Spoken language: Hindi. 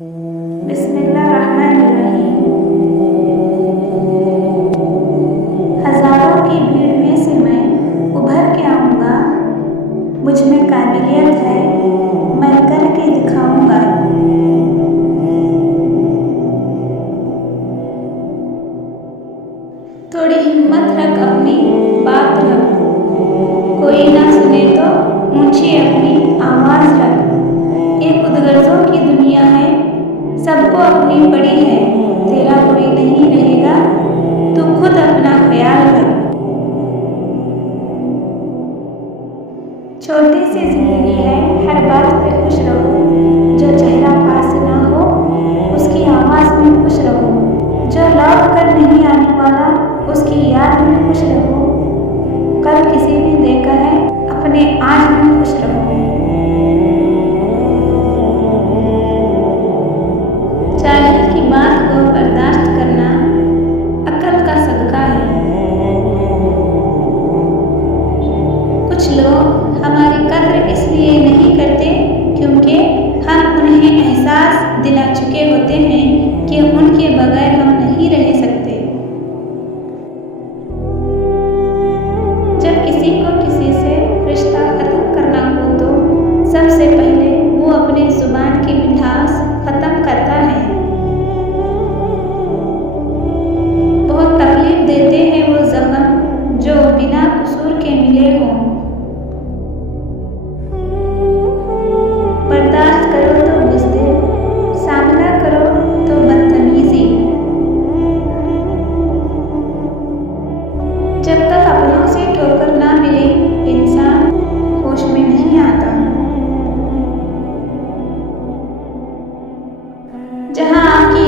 बिस्मिल्लाहिर्रहमानिर्रहीम। हजारों की भीड़ में से मैं उभर के आऊँगा। मुझ में काबिलियत है, मैं करके दिखाऊँगा। थोड़ी हिम्मत रख, अपनी बात रख। कोई ना सुने तो ऊंची अपनी आवाज़ रख। ये खुदगर्जों की दुनिया है, सबको अपनी पड़ी है। तेरा कोई नहीं रहेगा, तू खुद अपना ख्याल रख। छोटी सी जिंदगी है, हर बात पे खुश रहो। जो चेहरा पास ना हो, उसकी आवाज़ में खुश रहो। जो लौट कर नहीं आने वाला, उसकी याद में खुश रहो। कल किसी ने देखा है, अपने आज में खुश रहो। जाहिल की बात को बर्दाश्त करना अक्ल का सदका है। कुछ लोग हमारी कद्र इसलिए नहीं करते क्योंकि हम उन्हें एहसास दिला चुके होते हैं कि उनके बगैर हम नहीं रह सकते। जब किसी को किसी से रिश्ता खत्म करना हो तो सबसे पहले वो अपने जुबान की मिठास खत्म करता है। बहुत तकलीफ देते हैं वो जख्म जो बिना कसूर के मिले हों। बर्दाश्त करो तो बुज़दिल, सामना करो तो बदतमीजी। जब तक अपनों से ठोकर ना मिले, इंसान होश में नहीं आता। जहाँ आपकी